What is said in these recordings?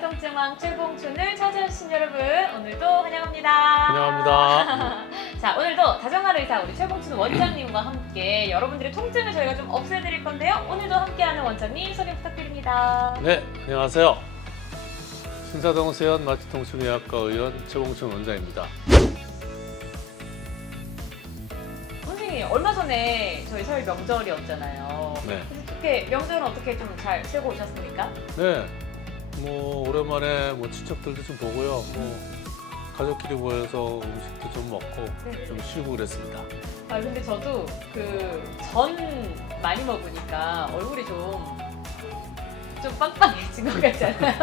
통증왕 최봉춘을 찾아주신 여러분, 오늘도 환영합니다. 환영합니다. 자, 오늘도 다정한 의사 우리 최봉춘 원장님과 함께 여러분들의 통증을 저희가 좀 없애드릴 건데요. 오늘도 함께하는 원장님 소개 부탁드립니다. 네, 안녕하세요. 신사동 세연 마취통증의학과 의원 최봉춘 원장입니다. 선생님, 얼마 전에 저희 설 명절이었잖아요. 네. 그래서 어떻게 명절은 어떻게 좀 잘 쉬고 오셨습니까? 네, 오랜만에 친척들도 좀 보고요. 가족끼리 모여서 음식도 좀 먹고 네. 좀 쉬고 그랬습니다. 아, 근데 저도 전 많이 먹으니까 얼굴이 좀 빵빵해진 것 같잖아요.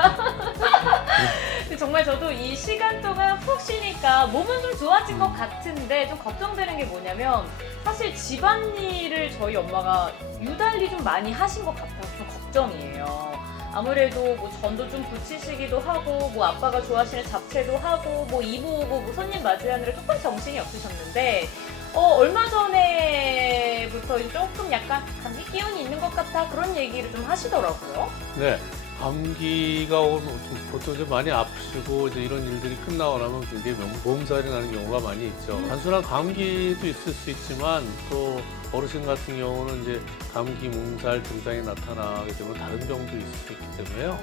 근데 정말 저도 이 시간 동안 푹 쉬니까 몸은 좀 좋아진 것 같은데 좀 걱정되는 게 뭐냐면 사실 집안일을 저희 엄마가 유달리 좀 많이 하신 것 같아서 좀 걱정이에요. 아무래도 전도 좀 부치시기도 하고 아빠가 좋아하시는 잡채도 하고 이모 오고 손님 맞이하느라 조금 정신이 없으셨는데 얼마 전에부터 조금 약간 감기 기운이 있는 것 같아 그런 얘기를 좀 하시더라고요. 네, 감기가 오면 보통 이제 많이 아프시고 이제 이런 일들이 끝나고 나면 굉장히 몸살이 나는 경우가 많이 있죠. 단순한 감기도 있을 수 있지만 또 어르신 같은 경우는 이제 감기, 몸살 증상이 나타나게 되면 다른 병도 있을 수 있기 때문에요.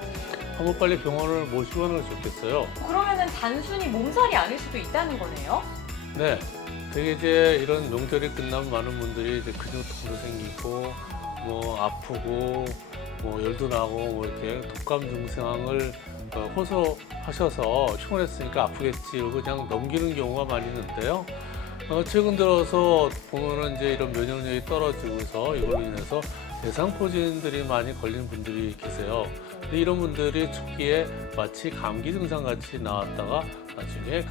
한번 빨리 병원을 모시고 가는 게 좋겠어요. 그러면은 단순히 몸살이 아닐 수도 있다는 거네요? 네, 되게 이제 이런 명절이 끝나면 많은 분들이 이제 근육통도 생기고 아프고 열도 나고 이렇게 독감 증상을 호소하셔서 피곤했으니까 아프겠지 이러고 그냥 넘기는 경우가 많이 있는데요. 최근 들어서 보면은 이제 이런 면역력이 떨어지고서 이걸로 인해서 대상포진들이 많이 걸린 분들이 계세요. 근데 이런 분들이 초기에 마치 감기 증상 같이 나왔다가 나중에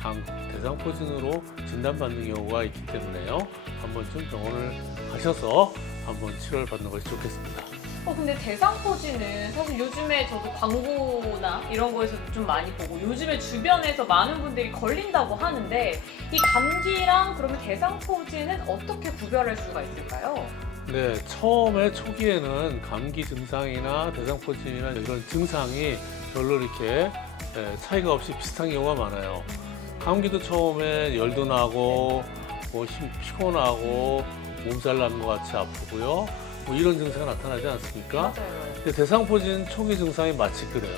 대상포진으로 진단받는 경우가 있기 때문에요. 한 번쯤 병원을 가셔서 한번 치료를 받는 것이 좋겠습니다. 근데 대상포진은 사실 요즘에 저도 광고나 이런 거에서 좀 많이 보고 요즘에 주변에서 많은 분들이 걸린다고 하는데 이 감기랑 그러면 대상포진은 어떻게 구별할 수가 있을까요? 네, 초기에는 감기 증상이나 대상포진이나 이런 증상이 별로 이렇게 차이가 없이 비슷한 경우가 많아요. 감기도 처음에 열도 나고 피곤하고 몸살 나는 것 같이 아프고요. 이런 증상이 나타나지 않습니까? 맞아요. 근데 대상포진 초기 증상이 마치 그래요.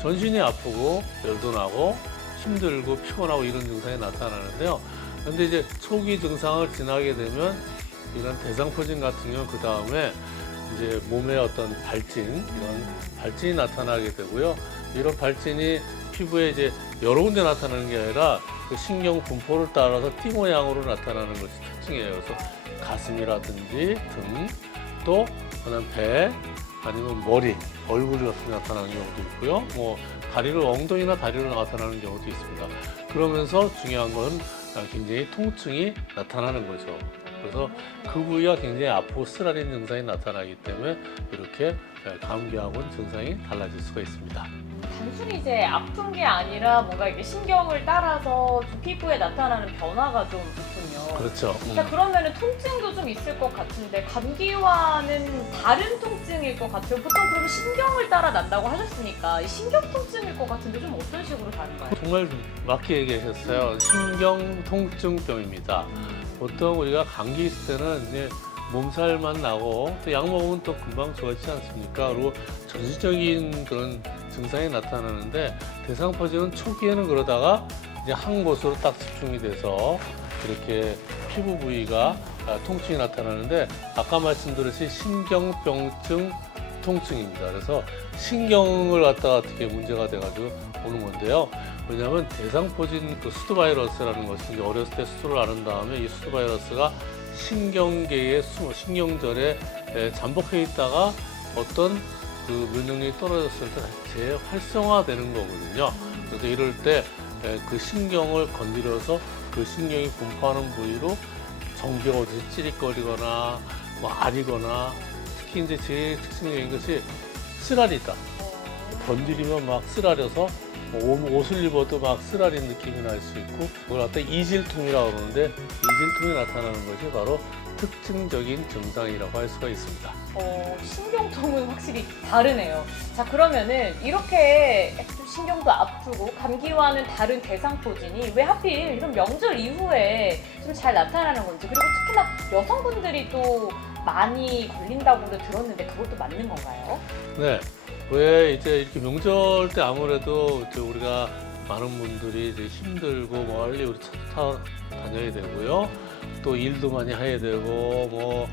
전신이 아프고 열도 나고 힘들고 피곤하고 이런 증상이 나타나는데요. 근데 이제 초기 증상을 지나게 되면 이런 대상포진 같은 경우는 그 다음에 이제 몸의 어떤 발진, 이런 발진이 나타나게 되고요. 이런 발진이 피부에 이제 여러 군데 나타나는 게 아니라 그 신경 분포를 따라서 띠 모양으로 나타나는 것이 특징이에요. 그래서 가슴이라든지 등, 또 그다음 배, 아니면 머리, 얼굴이 이렇게 나타나는 경우도 있고요. 엉덩이나 다리로 나타나는 경우도 있습니다. 그러면서 중요한 건 굉장히 통증이 나타나는 거죠. 그래서 그 부위가 굉장히 아프고 쓰라린 증상이 나타나기 때문에 이렇게 감기하고는 증상이 달라질 수가 있습니다. 단순히 이제 아픈 게 아니라 뭔가 이게 신경을 따라서 좀 피부에 나타나는 변화가 좀 있군요. 그렇죠. 자, 그러면은 통증도 좀 있을 것 같은데 감기와는 다른 통증일 것 같아요. 보통 그러면 신경을 따라 난다고 하셨으니까 이 신경 통증일 것 같은데 좀 어떤 식으로 다른가요? 정말 맞게 얘기하셨어요. 신경통증병입니다. 보통 우리가 감기 있을 때는 이제 몸살만 나고 또 약 먹으면 또 금방 좋아지지 않습니까? 그리고 전신적인 그런 증상이 나타나는데 대상포진은 초기에는 그러다가 이제 한 곳으로 딱 집중이 돼서 이렇게 피부 부위가 통증이 나타나는데 아까 말씀드렸듯이 신경병증 통증입니다. 그래서 신경을 갖다가 어떻게 문제가 돼가지고 오는 건데요. 왜냐하면 대상포진 수두 바이러스라는 것이 이제 어렸을 때 수두를 앓은 다음에 이 수두 바이러스가 신경계의 신경절에 잠복해 있다가 어떤 그 면역력이 떨어졌을 때 재활성화되는 거거든요. 그래서 이럴 때 그 신경을 건드려서 그 신경이 분포하는 부위로 정기가 어디서 찌릿거리거나 아리거나 특히 이제 제일 특징적인 것이 쓰라리다. 건드리면 막 쓰라려서 옷을 입어도 막 쓰라린 느낌이 날 수 있고 그걸 갖다 이질통이라고 그러는데 이질통이 나타나는 것이 바로 특징적인 증상이라고 할 수가 있습니다. 신경통은 확실히 다르네요. 자, 그러면은 이렇게 좀 신경도 아프고 감기와는 다른 대상포진이 왜 하필 이런 명절 이후에 좀 잘 나타나는 건지, 그리고 특히나 여성분들이 또 많이 걸린다고도 들었는데 그것도 맞는 건가요? 네. 왜 이제 이렇게 명절 때 아무래도 이제 우리가 많은 분들이 이제 힘들고 멀리 우리 차 타고 다녀야 되고요. 또 일도 많이 해야 되고 뭐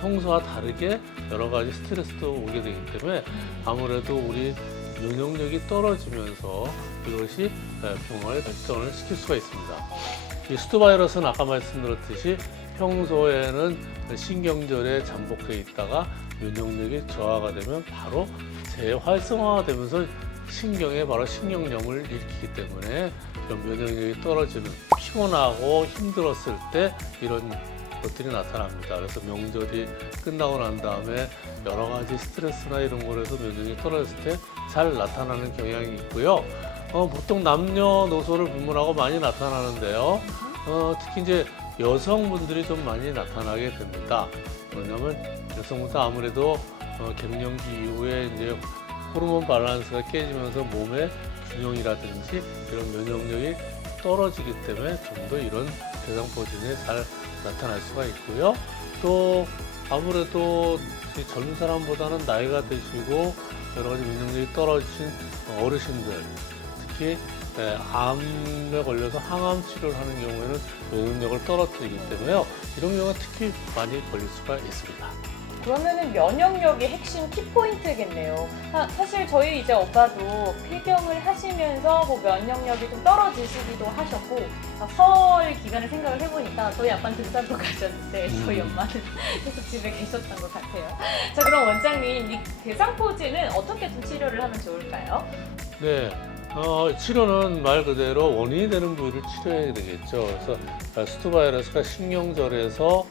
평소와 다르게 여러 가지 스트레스도 오게 되기 때문에 아무래도 우리 면역력이 떨어지면서 이것이 병원에 발전을 시킬 수가 있습니다. 이 수두 바이러스는 아까 말씀드렸듯이 평소에는 신경절에 잠복해 있다가 면역력이 저하가 되면 바로 재활성화가 되면서 신경에 바로 신경염을 일으키기 때문에 이런 면역력이 떨어지는, 피곤하고 힘들었을 때 이런 것들이 나타납니다. 그래서 명절이 끝나고 난 다음에 여러 가지 스트레스나 이런 거에서 면역력이 떨어졌을 때 잘 나타나는 경향이 있고요. 보통 남녀노소를 불문하고 많이 나타나는데요. 특히 이제 여성분들이 좀 많이 나타나게 됩니다. 왜냐하면 여성분들 아무래도 갱년기 이후에 이제 호르몬 밸런스가 깨지면서 몸의 균형이라든지 이런 면역력이 떨어지기 때문에 좀 더 이런 대상포진에 잘 나타날 수가 있고요. 또 아무래도 젊은 사람보다는 나이가 드시고 여러 가지 면역력이 떨어진 어르신들, 특히 암에 걸려서 항암 치료를 하는 경우에는 면역력을 떨어뜨리기 때문에요. 이런 경우가 특히 많이 걸릴 수가 있습니다. 그러면은 면역력이 핵심 키포인트겠네요. 사실 저희 이제 오빠도 필경을 하시면서 뭐 면역력이 좀 떨어지시기도 하셨고, 설 기간을 생각을 해보니까 저희 아빠는 등산도 가셨는데 저희 엄마는 계속 집에 계셨던 것 같아요. 자, 그럼 원장님, 이 대상포진은 어떻게 좀 치료를 하면 좋을까요? 네. 치료는 말 그대로 원인이 되는 부위를 치료해야 되겠죠. 그래서 수두 바이러스가 신경절에서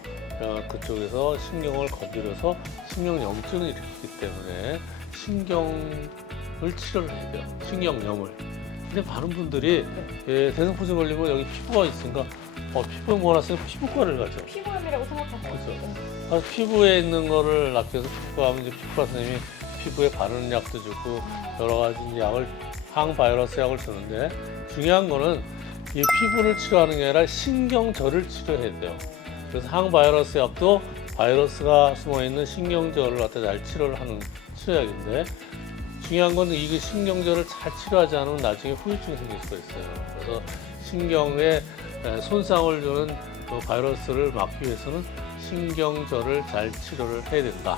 그쪽에서 신경을 건드려서 신경염증을 일으키기 때문에 신경을 치료를 해야 돼요. 신경염을. 근데 많은 분들이 대상포진 걸리면 여기 피부가 있으니까 피부에 뭐 났으니까 피부과를 가죠. 피부염이라고 생각하세요? 그렇죠. 피부에 있는 거를 낫기 위해서 피부과 하면 이제 피부과 선생님이 피부에 바르는 약도 주고 여러 가지 약을, 항바이러스 약을 주는데, 중요한 거는 이 피부를 치료하는 게 아니라 신경절을 치료해야 돼요. 그래서 항바이러스 약도 바이러스가 숨어있는 신경절을 갖다 잘 치료를 하는 치료약인데, 중요한 건 이 신경절을 잘 치료하지 않으면 나중에 후유증이 생길 수가 있어요. 그래서 신경에 손상을 주는 바이러스를 막기 위해서는 신경절을 잘 치료를 해야 된다.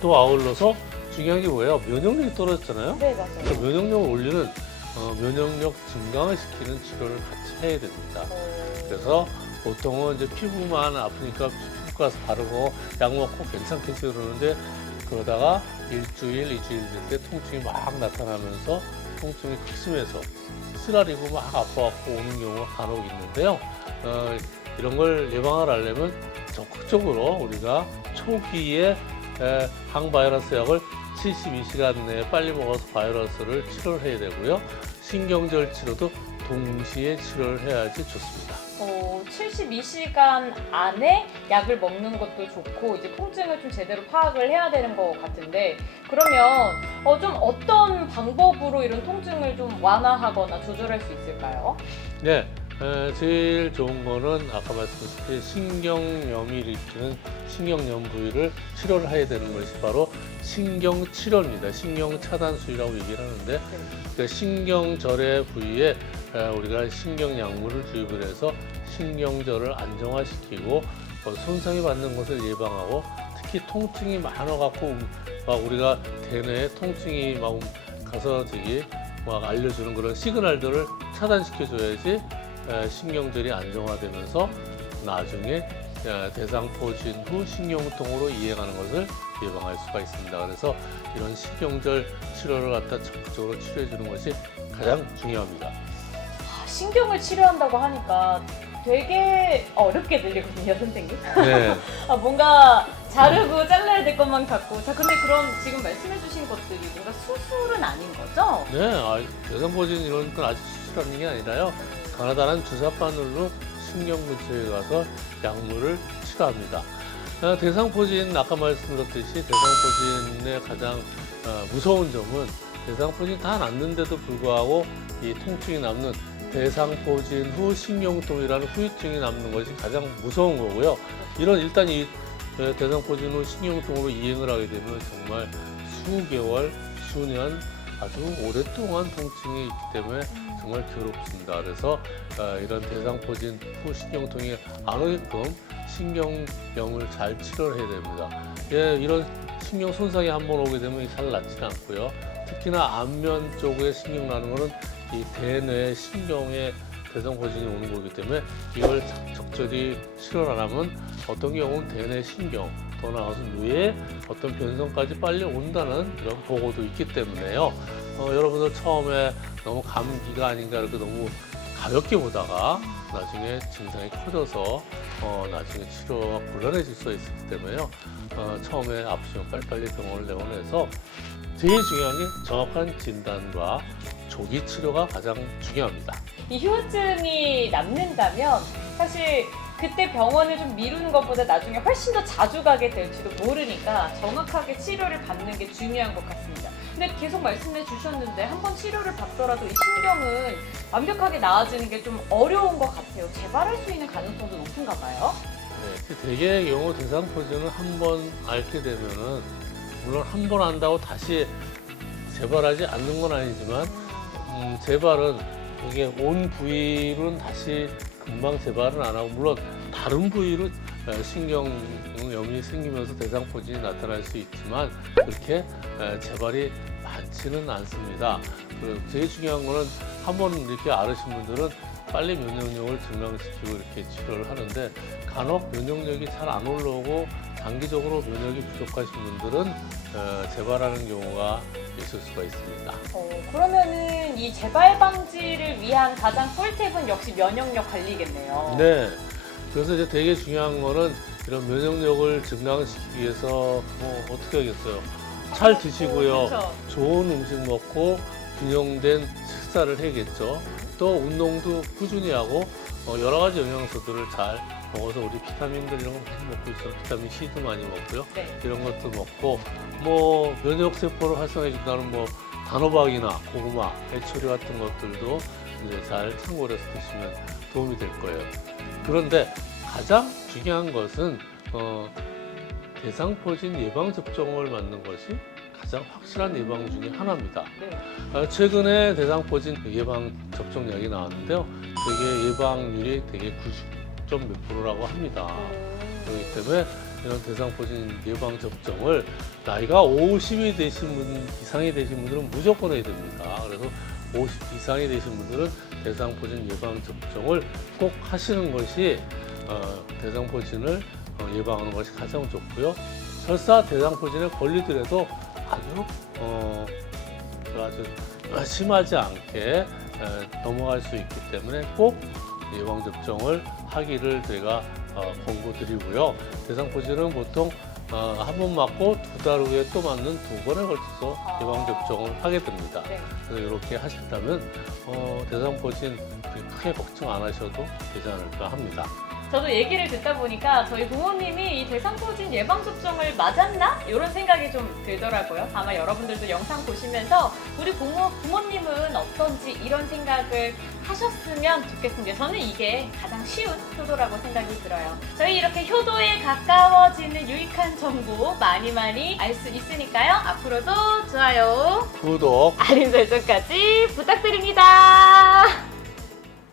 또 아울러서 중요한 게 뭐예요? 면역력이 떨어졌잖아요. 네, 맞아요. 그래서 면역력을 올리는 면역력 증강을 시키는 치료를 같이 해야 됩니다. 그래서 보통은 이제 피부만 아프니까 피부과 가서 바르고 약 먹고 괜찮겠지 그러는데, 그러다가 일주일, 이주일 될 때 통증이 막 나타나면서 통증이 극심해서 쓰라리고 막 아파갖고 오는 경우가 간혹 있는데요. 이런 걸 예방을 하려면 적극적으로 우리가 초기에 항바이러스 약을 72시간 내에 빨리 먹어서 바이러스를 치료를 해야 되고요. 신경절 치료도 동시에 치료를 해야지 좋습니다. 72시간 안에 약을 먹는 것도 좋고, 이제 통증을 좀 제대로 파악을 해야 되는 것 같은데, 그러면 좀 어떤 방법으로 이런 통증을 좀 완화하거나 조절할 수 있을까요? 네, 제일 좋은 거는 아까 말씀드렸듯이 신경염이 일으키는 신경염 부위를 치료를 해야 되는 것이 바로 신경치료입니다. 신경차단술이라고 얘기를 하는데, 그 신경절의 부위에 우리가 신경약물을 주입을 해서 신경절을 안정화시키고 손상이 받는 것을 예방하고, 특히 통증이 많아갖고 막 우리가 대뇌에 통증이 막 가서 막 알려주는 그런 시그널들을 차단시켜줘야지 신경절이 안정화되면서 나중에 대상포진 후 신경통으로 이행하는 것을 예방할 수가 있습니다. 그래서 이런 신경절 치료를 갖다 적극적으로 치료해주는 것이 가장 중요합니다. 신경을 치료한다고 하니까 되게 어렵게 들리거든요, 선생님. 네. 뭔가 자르고 잘라야 될 것만 같고. 자, 근데 그럼 지금 말씀해주신 것들이 뭔가 수술은 아닌 거죠? 네, 대상포진 이런 건 아직 수술하는 게 아니라요. 가나다란 주사 바늘로 신경 근처에 가서 약물을 치료합니다. 대상포진 아까 말씀드렸듯이 대상포진의 가장 무서운 점은 대상포진이 다 낫는데도 불구하고 이 통증이 남는 대상포진 후 신경통이라는 후유증이 남는 것이 가장 무서운 거고요. 일단 이 대상포진 후 신경통으로 이행을 하게 되면 정말 수개월, 수년 아주 오랫동안 통증이 있기 때문에 정말 괴롭습니다. 그래서 이런 대상포진 후 신경통이 안 오게끔 신경병을 잘 치료를 해야 됩니다. 이런 신경 손상이 한번 오게 되면 잘 낫지는 않고요. 특히나 안면 쪽에 신경 나는 것은 이 대뇌 신경에 대상포진이 오는 거기 때문에 이걸 적절히 치료를 안 하면 어떤 경우는 대뇌 신경, 더 나아가서 뇌에 어떤 변성까지 빨리 온다는 이런 보고도 있기 때문에요. 여러분들 처음에 너무 감기가 아닌가 이렇게 너무 가볍게 보다가 나중에 증상이 커져서 나중에 치료가 곤란해질 수 있기 때문에요. 처음에 아프시면 빨리빨리 병원을 내보내서 제일 중요한 게 정확한 진단과 조기 치료가 가장 중요합니다. 이 후유증이 남는다면 사실 그때 병원을 좀 미루는 것보다 나중에 훨씬 더 자주 가게 될지도 모르니까 정확하게 치료를 받는 게 중요한 것 같습니다. 근데 계속 말씀해 주셨는데 한번 치료를 받더라도 이 신경은 완벽하게 나아지는 게 좀 어려운 것 같아요. 재발할 수 있는 가능성도 높은가 봐요. 네, 대개의 경우 대상포진을 한 번 앓게 되면은 물론 한 번 안다고 다시 재발하지 않는 건 아니지만 재발은 이게 온 부위로는 다시 금방 재발은 안 하고 물론 다른 부위로 신경염이 생기면서 대상포진이 나타날 수 있지만 그렇게 재발이 많지는 않습니다. 제일 중요한 거는 한 번 이렇게 앓으신 분들은 빨리 면역력을 증강시키고 이렇게 치료를 하는데 간혹 면역력이 잘 안 올라오고 장기적으로 면역이 부족하신 분들은 재발하는 경우가 있을 수가 있습니다. 그러면은 이 재발 방지를 위한 가장 꿀팁은 역시 면역력 관리겠네요. 네. 그래서 이제 되게 중요한 거는 이런 면역력을 증강시키기 위해서 어떻게 하겠어요? 잘 드시고요. 그렇죠. 좋은 음식 먹고 균형된 식사를 해야겠죠. 또 운동도 꾸준히 하고 여러 가지 영양소들을 잘 먹어서 우리 비타민들 이런 거 많이 먹고 있어요. 비타민 C도 많이 먹고요. 네. 이런 것도 먹고 면역 세포를 활성화해 준다는 단호박이나 고구마, 해초리 같은 것들도 이제 잘 참고를 해서 드시면 도움이 될 거예요. 그런데 가장 중요한 것은 대상포진 예방 접종을 맞는 것이 가장 확실한 예방 중에 하나입니다. 네. 최근에 대상포진 예방 접종약이 나왔는데요. 되게 예방률이 되게 90점 몇 프로라고 합니다. 그렇기 때문에 이런 대상포진 예방 접종을 나이가 50이 되신 분 이상이 되신 분들은 무조건 해야 됩니다. 그래서 50 이상이 되신 분들은 대상포진 예방 접종을 꼭 하시는 것이 대상포진을 예방하는 것이 가장 좋고요. 설사 대상포진에 걸리더라도 아주 심하지 않게 넘어갈 수 있기 때문에 꼭 예방접종을 하기를 제가 권고드리고요. 대상포진은 보통 한 번 맞고 2달 후에 또 맞는 2번에 걸쳐서 예방접종을 하게 됩니다. 네. 그래서 이렇게 하신다면 대상포진 크게 걱정 안 하셔도 되지 않을까 합니다. 저도 얘기를 듣다 보니까 저희 부모님이 이 대상포진 예방접종을 맞았나? 이런 생각이 좀 들더라고요. 아마 여러분들도 영상 보시면서 우리 부모님은 어떤지 이런 생각을 하셨으면 좋겠습니다. 저는 이게 가장 쉬운 효도라고 생각이 들어요. 저희 이렇게 효도에 가까워지는 유익한 정보 많이 알 수 있으니까요. 앞으로도 좋아요, 구독, 알림 설정까지 부탁드립니다.